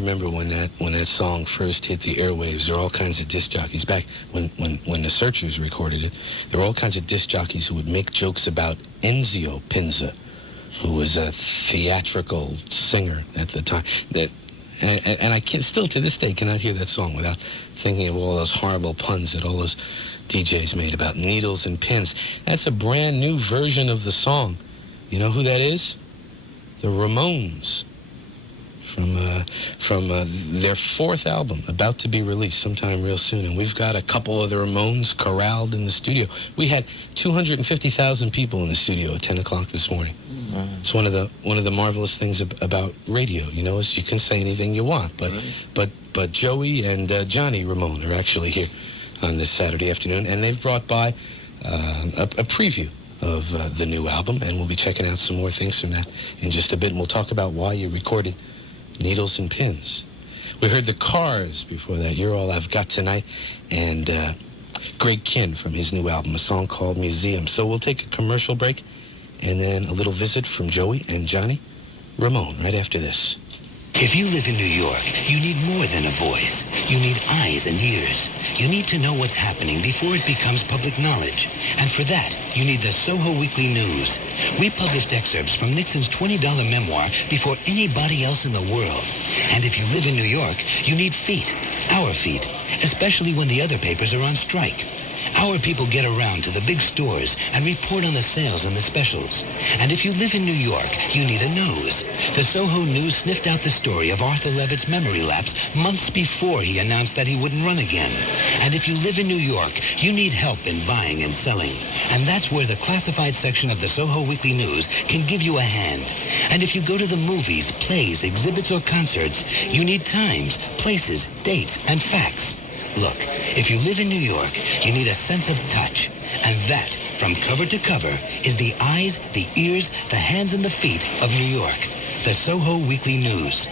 remember when that song first hit the airwaves. There were all kinds of disc jockeys back when the Searchers recorded it. There were all kinds of disc jockeys who would make jokes about Enzio Pinza, who was a theatrical singer at the time. And I can still to this day cannot hear that song without thinking of all those horrible puns that all those DJs made about needles and pins. That's a brand new version of the song. You know who that is? The Ramones. From their fourth album, about to be released sometime real soon. And we've got a couple of the Ramones corralled in the studio. We had 250,000 people in the studio at 10 o'clock this morning. Mm-hmm. It's one of the marvelous things about radio, you know, is you can say anything you want. But Joey and Johnny Ramone are actually here on this Saturday afternoon, and they've brought by a preview of the new album, and we'll be checking out some more things from that in just a bit. And we'll talk about why you recorded Needles and Pins. We heard the Cars before that. You're All I've Got Tonight, and Greg Kihn from his new album, a song called Museum. So we'll take a commercial break and then a little visit from Joey and Johnny Ramone right after this. If you live in New York, you need more than a voice. You need eyes and ears. You need to know what's happening before it becomes public knowledge. And for that, you need the Soho Weekly News. We published excerpts from Nixon's $20 memoir before anybody else in the world. And if you live in New York, you need feet, our feet, especially when the other papers are on strike. Our people get around to the big stores and report on the sales and the specials. And if you live in New York, you need a nose. The Soho News sniffed out the story of Arthur Levitt's memory lapse months before he announced that he wouldn't run again. And if you live in New York, you need help in buying and selling. And that's where the classified section of the Soho Weekly News can give you a hand. And if you go to the movies, plays, exhibits, or concerts, you need times, places, dates, and facts. Look, if you live in New York, you need a sense of touch. And that, from cover to cover, is the eyes, the ears, the hands, and the feet of New York. The Soho Weekly News.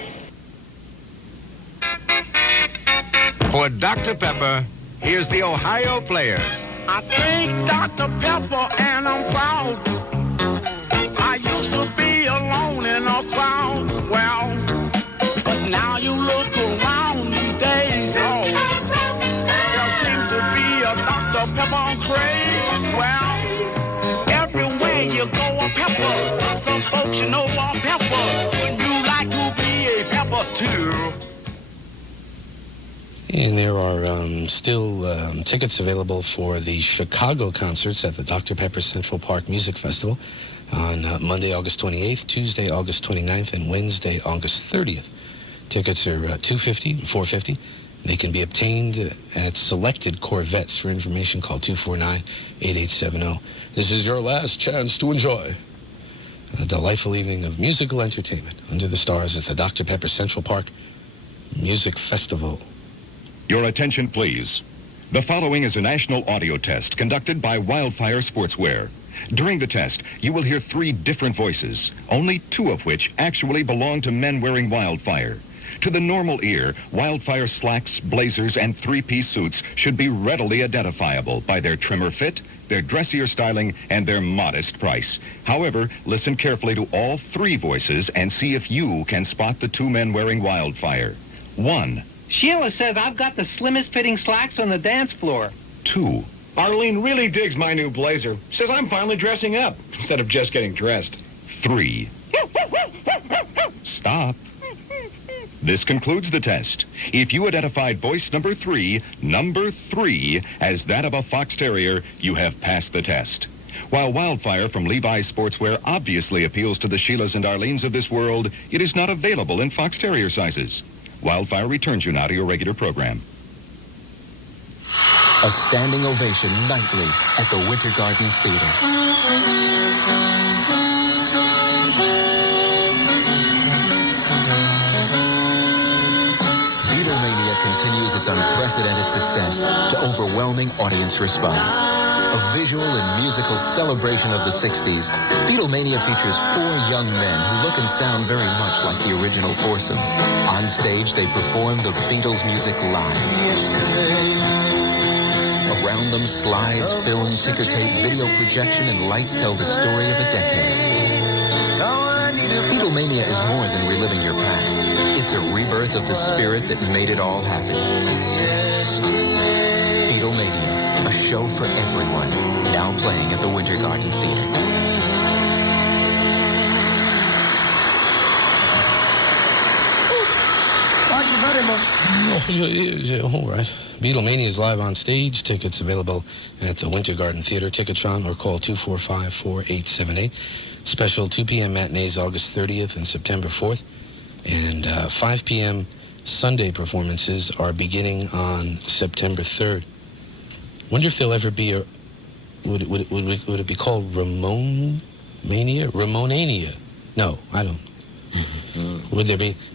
For Dr. Pepper, here's the Ohio Players. I drink Dr. Pepper and I'm proud. I used to be alone in a crowd. Well, but now you look around these days, oh. Dr. Pepper craze. Well, everywhere you go a pepper. Some folks you know are pepper. Would you like to be a pepper too? And there are still tickets available for the Chicago concerts at the Dr. Pepper Central Park Music Festival on Monday, August 28th, Tuesday, August 29th, and Wednesday, August 30th. Tickets are $250 and $450. They can be obtained at selected Corvettes. For information, call 249-8870. This is your last chance to enjoy a delightful evening of musical entertainment under the stars at the Dr. Pepper Central Park Music Festival. Your attention, please. The following is a national audio test conducted by Wildfire Sportswear. During the test, you will hear 3 different voices, only 2 of which actually belong to men wearing Wildfire. To the normal ear, Wildfire slacks, blazers, and 3-piece suits should be readily identifiable by their trimmer fit, their dressier styling, and their modest price. However, listen carefully to all 3 voices and see if you can spot the 2 men wearing Wildfire. 1. Sheila says I've got the slimmest fitting slacks on the dance floor. 2. Arlene really digs my new blazer. Says I'm finally dressing up instead of just getting dressed. 3. Stop. This concludes the test. If you identified voice number 3, as that of a fox terrier, you have passed the test. While Wildfire from Levi's Sportswear obviously appeals to the Sheilas and Arlenes of this world, it is not available in fox terrier sizes. Wildfire returns you now to your regular program. A standing ovation nightly at the Winter Garden Theater. Beatlemania continues its unprecedented success to overwhelming audience response. A visual and musical celebration of the 60s, Beatlemania features 4 young men who look and sound very much like the original foursome. On stage, they perform the Beatles music live. Around them, slides, film, ticker tape, video projection, and lights tell the story of a decade. Beatlemania is more than reliving your past. It's a rebirth of the spirit that made it all happen. Beatlemania, a show for everyone, now playing at the Winter Garden Theater. Thank you very much. Oh, all right. Beatlemania is live on stage. Tickets available at the Winter Garden Theater, Ticketron, or call 245-4878. Special 2 p.m. matinees August 30th and September 4th. And 5 p.m. Sunday performances are beginning on September 3rd. Wonder if there'll ever be a... Would it be called Ramonemania? Ramonania? No, I don't.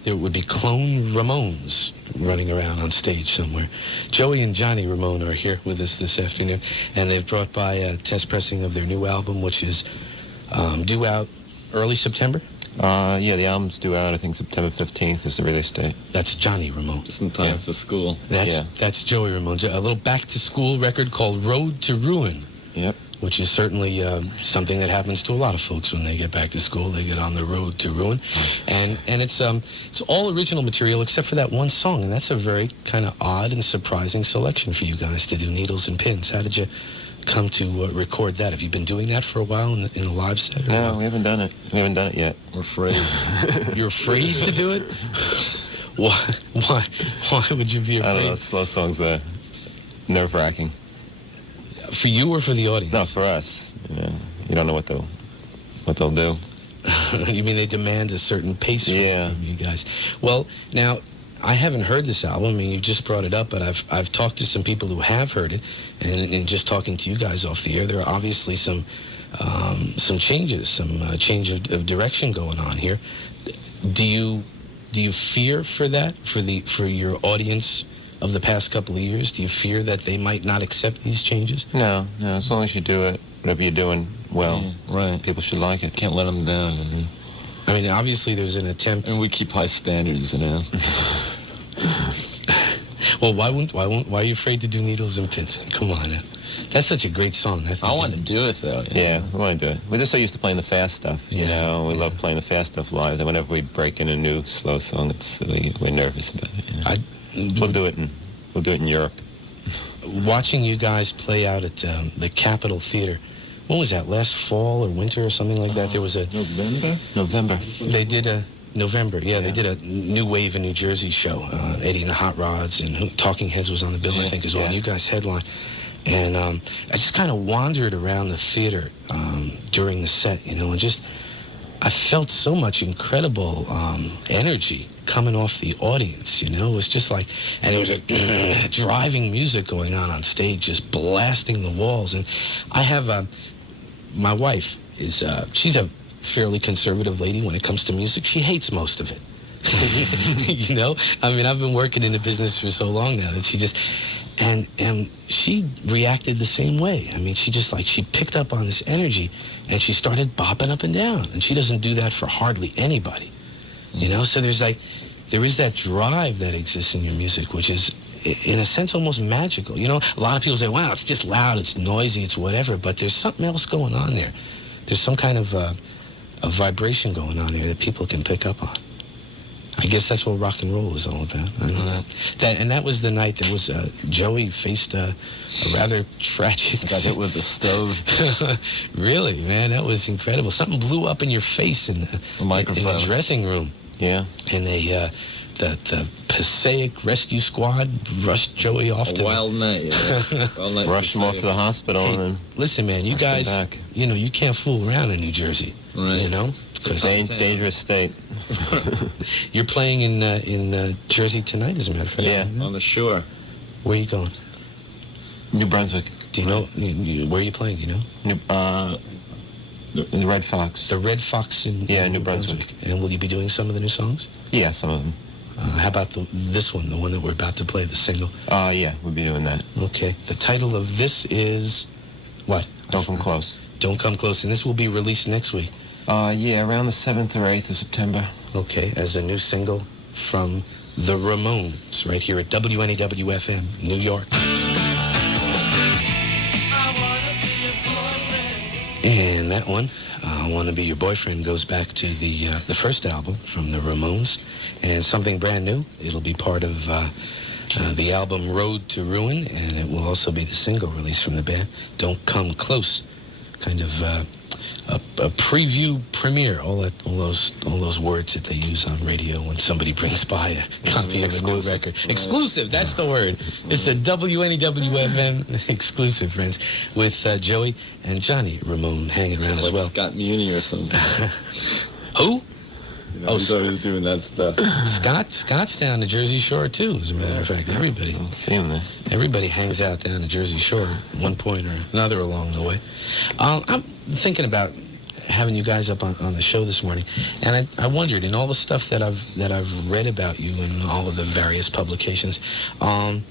There would be clone Ramones running around on stage somewhere. Joey and Johnny Ramone are here with us this afternoon, and they've brought by a test pressing of their new album, which is due out early September. Yeah, the album's due out, I think September 15th is the release date. That's Johnny Ramone. Just in time for school. That's Joey Ramone. A little back-to-school record called Road to Ruin. Yep. Which is certainly something that happens to a lot of folks when they get back to school. They get on the road to ruin. And it's all original material except for that one song, and that's a very kind of odd and surprising selection for you guys to do, Needles and Pins. How did you come to record that? Have you been doing that for a while in the live set? No, we haven't done it. We haven't done it yet. We're afraid. You're afraid to do it? Why would you be afraid? I don't know, slow songs are nerve-wracking. For you or for the audience? No, for us. You don't know what they'll do. You mean they demand a certain pace from you guys? Well, now, I haven't heard this album. I mean, you just brought it up, but I've talked to some people who have heard it, and just talking to you guys off the air, there are obviously some changes, some change of direction going on here. Do you fear for that, for your audience of the past couple of years? Do you fear that they might not accept these changes? No. As long as you do it, whatever you're doing well, right. People should like it. Can't let them down. I mean, obviously there's an attempt. And we keep high standards, Well, why are you afraid to do Needles and Pins? Come on now. That's such a great song. I want to do it, though. Yeah, we want to do it. We're just so used to playing the fast stuff. We love playing the fast stuff live. And whenever we break in a new slow song, we're nervous about it. We'll do it in Europe. Watching you guys play out at the Capitol Theater, when was that? Last fall or winter or something like that? There was a November. They did a November. Yeah, they did a New Wave in New Jersey show. Eddie and the Hot Rods and Talking Heads was on the bill, I think, as well. And you guys headlined. And I just kind of wandered around the theater during the set, and just I felt so much incredible energy coming off the audience, It was just like, and it was a driving music going on stage, just blasting the walls. And I have, my wife is, she's a fairly conservative lady when it comes to music. She hates most of it. I mean, I've been working in the business for so long now that she just, and she reacted the same way. I mean, she picked up on this energy and she started bopping up and down. And she doesn't do that for hardly anybody. So there is that drive that exists in your music, which is, in a sense, almost magical. A lot of people say, wow, it's just loud, it's noisy, it's whatever, but there's something else going on there. There's some kind of a vibration going on there that people can pick up on. I guess that's what rock and roll is all about. I don't know. That was the night that was, Joey faced a rather tragic... Got hit with the stove. Really, man, that was incredible. Something blew up in your face in the dressing room. Yeah. And the Passaic Rescue Squad rushed Joey off to... Wild night, Rushed him off to the hospital. Hey, and then listen, man, you guys, you can't fool around in New Jersey. Right. Because dangerous state. You're playing in Jersey tonight, as a matter of fact. Yeah, on the shore. Where are you going? New Brunswick. Do you know where are you playing? Do you know? The Red Fox. The Red Fox in New Brunswick. And will you be doing some of the new songs? Yeah, some of them. How about this one, the one that we're about to play, the single? Yeah, we'll be doing that. Okay. The title of this is what? Don't Come Close. Don't Come Close. And this will be released next week. Yeah, around the 7th or 8th of September. Okay, as a new single from the Ramones, right here at WNEW FM, New York. And that one, I Want to Be Your Boyfriend, goes back to the first album from the Ramones. and something brand new. It'll be part of the album Road to Ruin, and it will also be the single release from the band, Don't Come Close. Kind of a preview premiere, all those words that they use on radio when somebody brings by a copy of a new record. Exclusive, that's the word. It's a WNEW-FM exclusive, friends, with Joey and Johnny Ramone hanging around as well. Scott Muni or something. Who? You know, he's always doing that stuff. Scott's down the Jersey Shore too, as a matter of fact. Everybody hangs out down the Jersey Shore at one point or another along the way. I'm thinking about having you guys up on the show this morning, and I wondered, in all the stuff that I've read about you in all of the various publications, I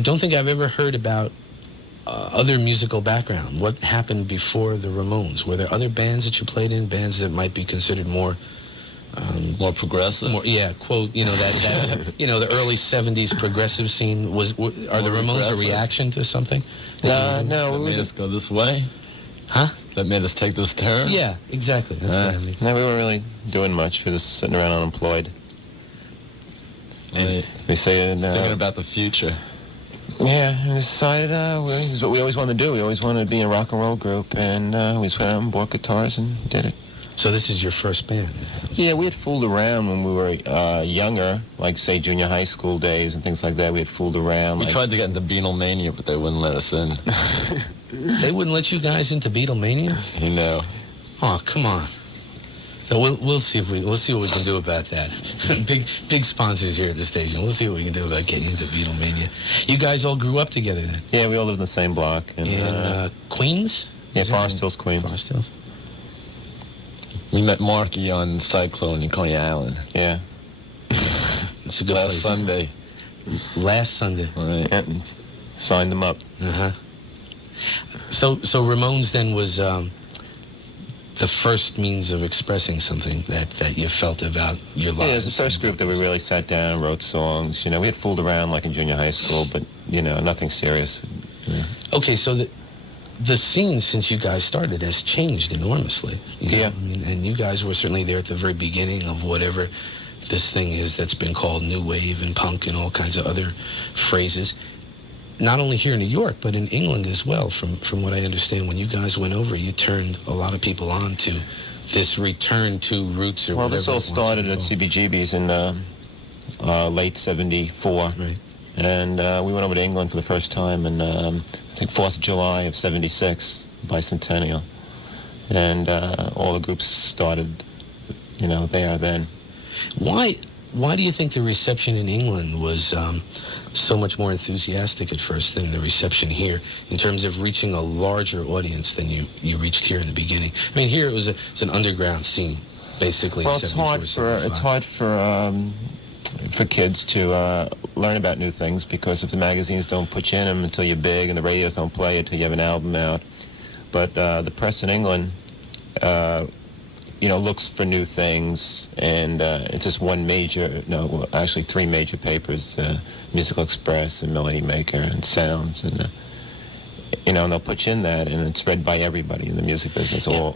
don't think I've ever heard about other musical background. What happened before the Ramones? Were there other bands that you played in, bands that might be considered more progressive? Quote, that the early 70s progressive scene. Are the Ramones a reaction to something? No, that made us go this way? Huh? That made us take this turn? Yeah, exactly. That's what I mean. No, we weren't really doing much. We were just sitting around unemployed. And we say thinking about the future. Yeah, we decided it's what we always wanted to do. We always wanted to be in a rock and roll group, and we just went out and bought guitars and did it. So this is your first band? Yeah, we had fooled around when we were younger, like, say, junior high school days and things like that. We had fooled around. We tried to get into Beatlemania, but they wouldn't let us in. They wouldn't let you guys into Beatlemania? You know. Oh, come on. So we'll see what we can do about that. big sponsors here at the station. We'll see what we can do about getting into Beatlemania. You guys all grew up together then? Yeah, we all lived in the same block. In Queens? Yeah, Forest Hills, Queens. Forest Hills. We met Marky on Cyclone in Coney Island. Yeah. It's a good Last place. Sunday. Last Sunday. Right. And signed them up. Uh-huh. So Ramones then was the first means of expressing something that you felt about your lives. Yeah, it was the first group that we really sat down and wrote songs. We had fooled around like in junior high school, but, nothing serious. Yeah. Okay, so the scene since you guys started has changed enormously. Yeah. I mean, and you guys were certainly there at the very beginning of whatever this thing is that's been called new wave and punk and all kinds of other phrases. Not only here in New York, but in England as well. From what I understand, when you guys went over, you turned a lot of people on to this return to roots or whatever. Well, this all started at CBGB's in late 74. Right. And we went over to England for the first time in, I think, 4th of July of 76, bicentennial. And all the groups started, there then. Why do you think the reception in England was so much more enthusiastic at first than the reception here in terms of reaching a larger audience than you reached here in the beginning? I mean, here it's an underground scene, basically. Well, it's hard for kids to learn about new things, because if the magazines don't put you in them until you're big and the radios don't play it until you have an album out. But the press in England, looks for new things, and it's just actually three major papers, Musical Express and Melody Maker and Sounds, and and they'll put you in that, and it's read by everybody in the music business. Yeah.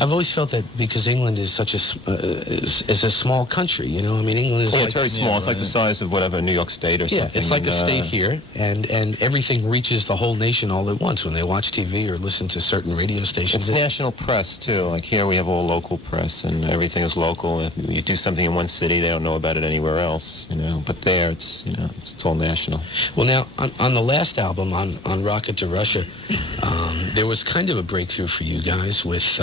I've always felt that because England is such is a small country, I mean, England is it's very small. It's like the size of whatever New York State or something. Yeah, it's like a state here, and everything reaches the whole nation all at once when they watch TV or listen to certain radio stations. It's national press too. Like here, we have all local press, and everything is local. If you do something in one city, they don't know about it anywhere else. But there, it's all national. Well, now on the last album, on Rocket to Russia, there was kind of a breakthrough for you guys with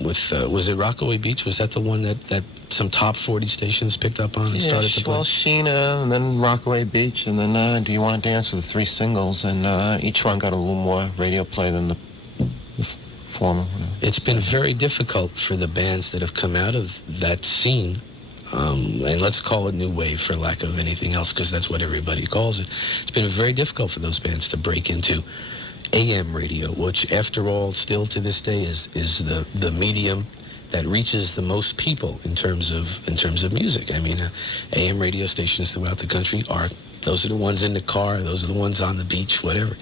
was it Rockaway Beach? Was that the one that some top 40 stations picked up on and started to play? Well, Sheena, and then Rockaway Beach, and then Do You Want to Dance were the three singles, and each one got a little more radio play than the former. It's been very difficult for the bands that have come out of that scene, and let's call it new wave for lack of anything else, because that's what everybody calls it. It's been very difficult for those bands to break into AM radio, which, after all, still to this day is the medium that reaches the most people in terms of music. I mean, AM radio stations throughout the country those are the ones in the car, those are the ones on the beach, whatever,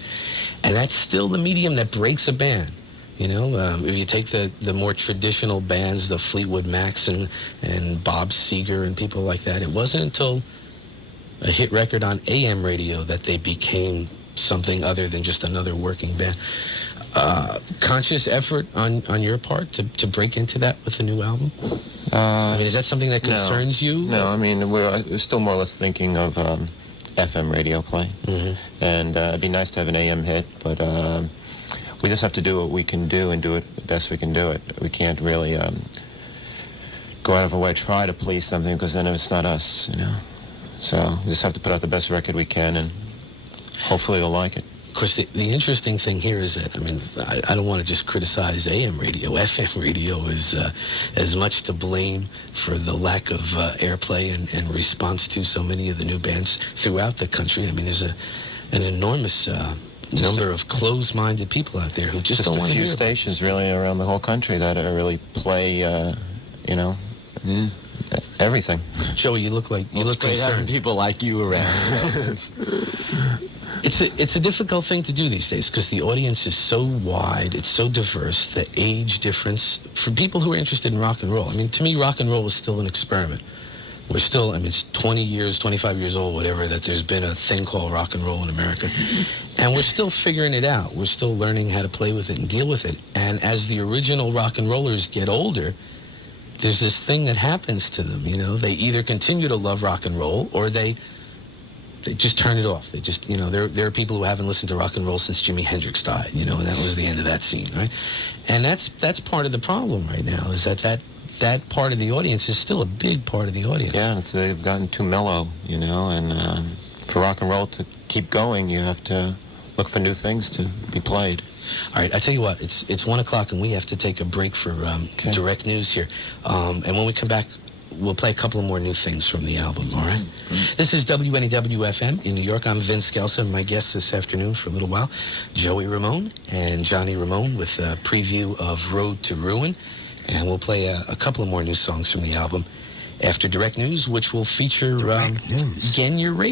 and that's still the medium that breaks a band. You know, if you take the more traditional bands, the Fleetwood Macs and Bob Seger and people like that, it wasn't until a hit record on AM radio that they became something other than just another working band. Conscious effort on your part to break into that with the new album? I mean, is that something that concerns you? No, I mean, we're still more or less thinking of FM radio play. Mm-hmm. And it'd be nice to have an AM hit, but we just have to do what we can do and do it the best we can do it. We can't really go out of our way, try to please something, because then it's not us, you know. So we just have to put out the best record we can, and hopefully you'll like it. Of course, the interesting thing here is that, I mean, I don't want to just criticize AM radio. FM radio is as much to blame for the lack of airplay and response to so many of the new bands throughout the country. I mean, there's an enormous number of closed-minded people out there who just don't want to hear. Just a few stations really around the whole country that really play, you know, everything. Joey, you look great concerned. having people like you around. It's a difficult thing to do these days because the audience is so wide, it's so diverse, the age difference. For people who are interested in rock and roll, I mean, to me, rock and roll is still an experiment. We're still, I mean, it's 20 years, 25 years old, whatever, that there's been a thing called rock and roll in America. And we're still figuring it out. We're still learning how to play with it and deal with it. And as the original rock and rollers get older, there's this thing that happens to them, you know. They either continue to love rock and roll or they just turn it off. They just, you know, there are people who haven't listened to rock and roll since Jimi Hendrix died, you know, and that was the end of that scene, right? And that's part of the problem right now, is that part of the audience is still a big part of the audience. Yeah, and they've gotten too mellow, you know, and for rock and roll to keep going, you have to look for new things to be played. All right, I tell you what, it's 1 o'clock and we have to take a break for direct news here. And when we come back, we'll play a couple of more new things from the album, all right? Mm-hmm. This is WNEW-FM in New York. I'm Vin Scelsa. My guest this afternoon for a little while, Joey Ramone and Johnny Ramone with a preview of Road to Ruin. And we'll play a couple of more new songs from the album after Direct News, which will feature Gen Your Radio.